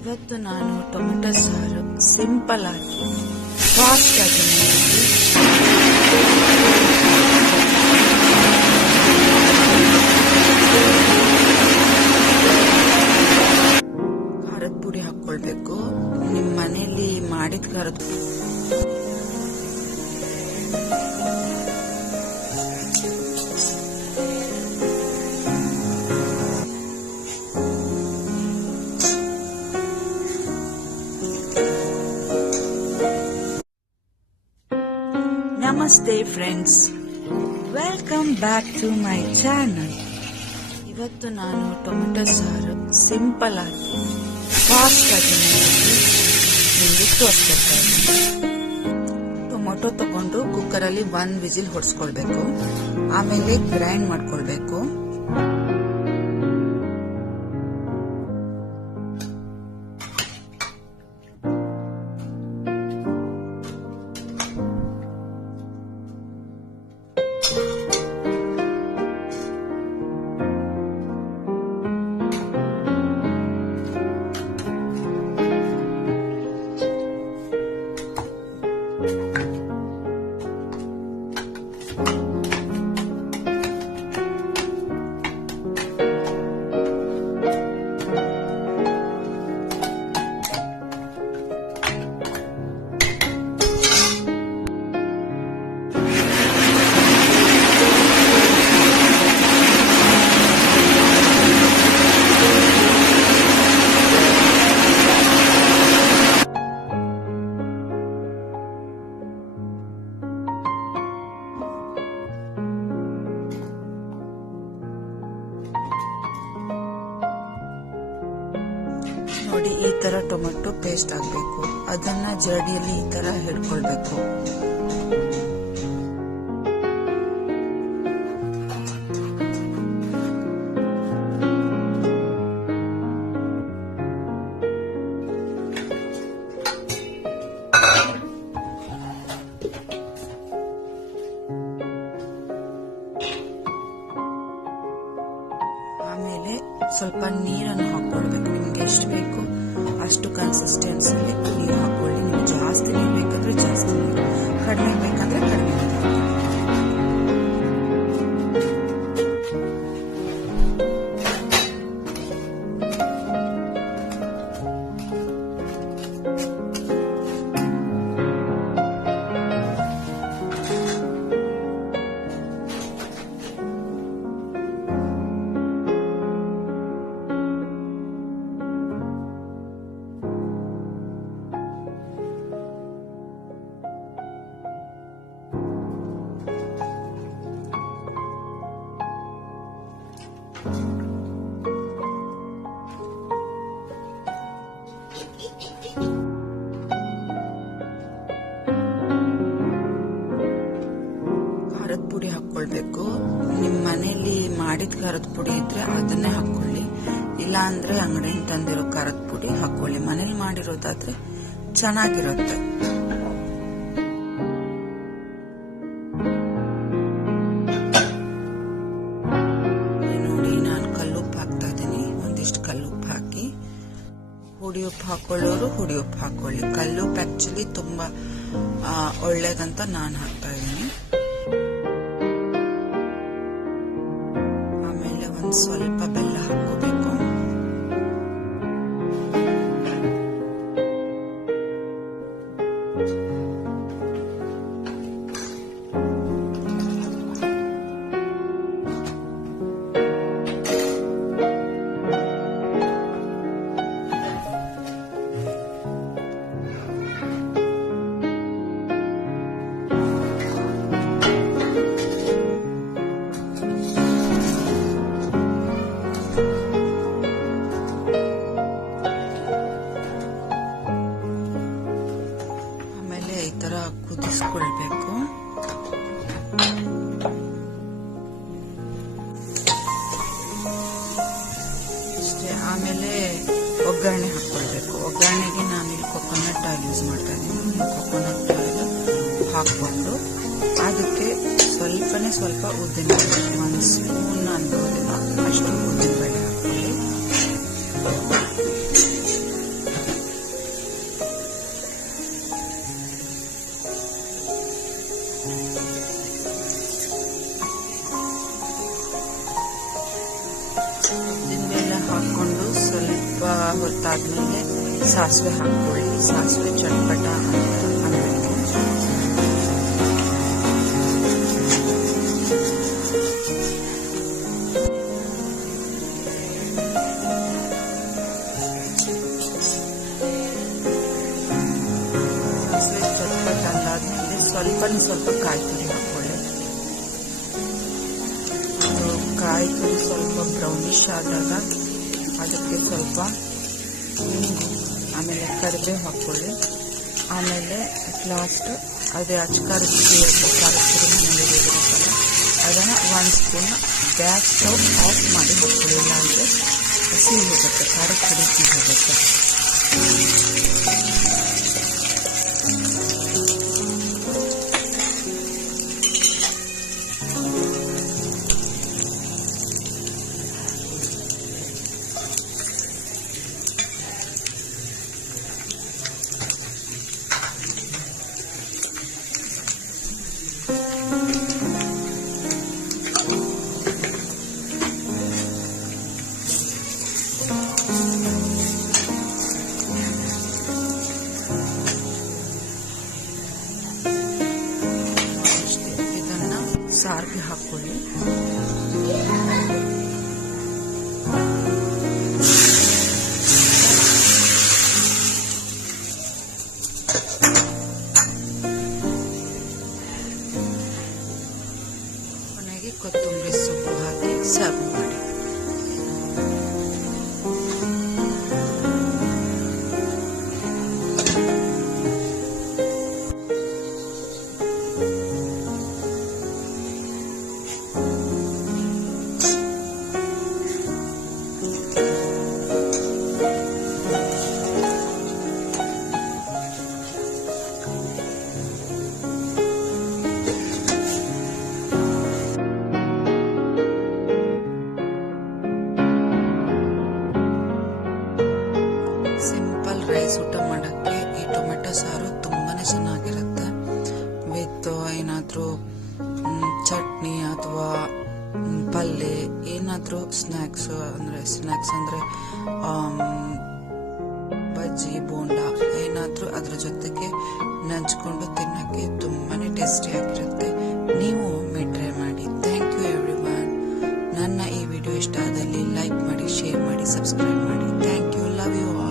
ಇವತ್ತು ನಾನು ಟೊಮೆಟೊ ಸಾರು ಸಿಂಪಲ್ ಆಗಿ ಫಾಸ್ಟ್ ಆಗಿ ಖಾರದ ಪುಡಿ ಹಾಕೊಳ್ಬೇಕು. ನಿಮ್ಮ ಮನೆಯಲ್ಲಿ ಮಾಡಿದ ಖಾರದ ನಮಸ್ತೆ friends, welcome back to my channel. ಇವತ್ತು ನಾನು ಟೊಮೆಟೊ ಸಾರು ಸಿಂಪಲ್ ಆಗಿ ಫಾಸ್ಟ್ ಆಗಿ ನಿಮಗೆ ತೋರಿಸ್ತಾ ಇದ್ದೀನಿ. ಟೊಮೆಟೊ ತಗೊಂಡು ಕುಕ್ಕರಲ್ಲಿ 1 ವಿಸಿಲ್ ಹೊಡ್ಸ್ಕೊಳ್ಬೇಕು. ಆಮೇಲೆ ಗ್ರೈಂಡ್ ಮಾಡ್ಕೊಳ್ಬೇಕು. ನೋಡಿ, ಈ ತರ ಟೊಮೆಟೊ ಪೇಸ್ಟ್ ಆಗಬೇಕು. ಅದನ್ನ ಜರಡಿಯಲ್ಲಿ ಈ ತರ ಹಿಡ್ಕೊಳ್ಬೇಕು. ಆಮೇಲೆ ಸ್ವಲ್ಪ ನೀರನ್ನು ಹಾಕೊಳ್ಬೇಕು. ನಿಮ್ಗೆ ಎಷ್ಟು ಬೇಕು ಅಷ್ಟು ಕನ್ಸಿಸ್ಟೆನ್ಸಿಲಿ ನೀರು ಹಾಕೊಳ್ಳಿ. ನಿಮ್ಗೆ ಜಾಸ್ತಿ ನೀರು ಬೇಕಂದ್ರೆ ಜಾಸ್ತಿ ನೀರು, ಕಡಿಮೆ ಬೇಕಂದ್ರೆ ಕಡಿಮೆ ನೀರು. ಖಾರದ ಪುಡಿ ಹಾಕೊಳ್ಬೇಕು. ನಿಮ್ಮ ಮನೆಯಲ್ಲಿ ಮಾಡಿದ ಖಾರದ ಪುಡಿ ಇದ್ರೆ ಅದನ್ನೇ ಹಾಕೊಳ್ಳಿ. ಇಲ್ಲ ಅಂದ್ರೆ ಅಂಗಡಿಯಿಂದ ತಂದಿರೋ ಖಾರದ ಪುಡಿ ಹಾಕೊಳ್ಳಿ. ಮನೇಲಿ ಮಾಡಿರೋದಾದ್ರೆ ಚೆನ್ನಾಗಿರುತ್ತೆ. ನೋಡಿ, ನಾನು ಕಲ್ಲುಪ್ಪು ಹಾಕ್ತಾ ಇದ್ದೀನಿ. ಒಂದಿಷ್ಟು ಕಲ್ಲುಪ್ಪು ಹಾಕಿ, ಹುಡಿ ಉಪ್ಪು ಹಾಕೊಳ್ಳೋರು ಹುಡಿ ಉಪ್ಪು ಹಾಕೊಳ್ಳಿ. ಕಲ್ಲುಪ್ಪು ಆಕ್ಚುಲಿ ತುಂಬಾ ಒಳ್ಳೇದಂತ ನಾನು ಹಾಕ್ತಾ ಇದ್ದೀನಿ. ಆಮೇಲೆ ಒಂದು ಸ್ವಲ್ಪ ಬೆಲ್ಲ ಹಾಕೋಬೇಕು. ಈ ತರ ಕುದಿಸ್ಕೊಳ್ಬೇಕು. ಅಷ್ಟೇ. ಆಮೇಲೆ ಒಗ್ಗರಣೆ ಹಾಕೊಳ್ಬೇಕು. ಒಗ್ಗರಣೆಗೆ ನಾನು ಇಲ್ಲಿ ಕೊಕೊನಟ್ ಆಯಿಲ್ ಯೂಸ್ ಮಾಡ್ತಾ ಇದ್ದೀನಿ. ಕೊಕೊನಟ್ ಆಯಿಲ್ ಹಾಕೊಂಡು ಅದಕ್ಕೆ ಸ್ವಲ್ಪ ಉದ್ದಿನಬೇಳೆ, 1 ಸ್ಪೂನ್ ಅನ್ಬೋದಿಲ್ಲ ಅಷ್ಟು ಉದ್ದಿನಬೇಳೆ ಹಾಕೊಳ್ಳಿ. ಹೊತ್ತಾದ್ಮೇಲೆ ಸಾಸಿವೆ ಹಾಕೊಳ್ಳಿ. ಸಾಸಿವೆ ಚಟ್ಪಟ ಅಂತ ಅನ್ನಬೇಕು. ಸಾಸಿವೆ ಚಟ್ಪಟ ಅಂದಾದ್ಮೇಲೆ ಸ್ವಲ್ಪ ಕಾಯಿ ತುರಿ ಹಾಕೊಳ್ಳಿ. ಕಾಯಿ ತುರಿ ಸ್ವಲ್ಪ ಬ್ರೌನಿಶ್ ಆದಾಗ ಅದಕ್ಕೆ ಸ್ವಲ್ಪ ಹಿಂಗು, ಆಮೇಲೆ ಕರಿಬೇವು ಹಾಕೊಳ್ಳಿ. ಆಮೇಲೆ ಲಾಸ್ಟ್ ಅದೇ ಖಾರದ ಪುಡಿ ಅಥವಾ ಖಾರದ ಪುಡಿ ಮನೇಲಿ ಇರುತ್ತಲ್ಲ ಅದನ್ನು 1 ಸ್ಪೂನ್ ಗ್ಯಾಸ್ ಸ್ಟವ್ ಆಫ್ ಮಾಡಿ ಹಾಕೊಳ್ಳಿ. ಇಲ್ಲಾಂದರೆ ಸಿಹಿ ಹೋಗುತ್ತೆ, ಖಾರದ ಪುಡಿ ಸಿಹಿ ಹೋಗುತ್ತೆ. ಸಾರಿಗೆ ಹಾಕೊಳ್ಳಿ. ಕೊನೆಗೆ ಕೊತ್ತಂಬರಿ ಸೊಪ್ಪು ಹಾಕಿ ಸರ್ವ್ ಮಾಡಿ. ಸಿಂಪಲ್ ರೈಸ್ ಊಟ ಮಾಡೋಕ್ಕೆ ಈ ಟೊಮೆಟೊ ಸಾರು ತುಂಬಾನೇ ಚೆನ್ನಾಗಿರುತ್ತೆ. ವಿತ್ ಏನಾದರೂ ಚಟ್ನಿ ಅಥವಾ ಪಲ್ಯ ಏನಾದರೂ ಸ್ನ್ಯಾಕ್ಸ್ ಅಂದರೆ ಬಜ್ಜಿ ಬೋಂಡ ಏನಾದರೂ ಅದ್ರ ಜೊತೆಗೆ ನಂಚ್ಕೊಂಡು ತಿನ್ನೋಕ್ಕೆ ತುಂಬಾನೇ ಟೇಸ್ಟಿಯಾಗಿರುತ್ತೆ. ನೀವು ಒಮ್ಮೆ ಟ್ರೈ ಮಾಡಿ. Thank you everyone. ನನ್ನ ಈ ವಿಡಿಯೋ ಇಷ್ಟ ಆದಲ್ಲಿ ಲೈಕ್ ಮಾಡಿ, ಶೇರ್ ಮಾಡಿ, ಸಬ್ಸ್ಕ್ರೈಬ್ ಮಾಡಿ. Thank you. Love you all.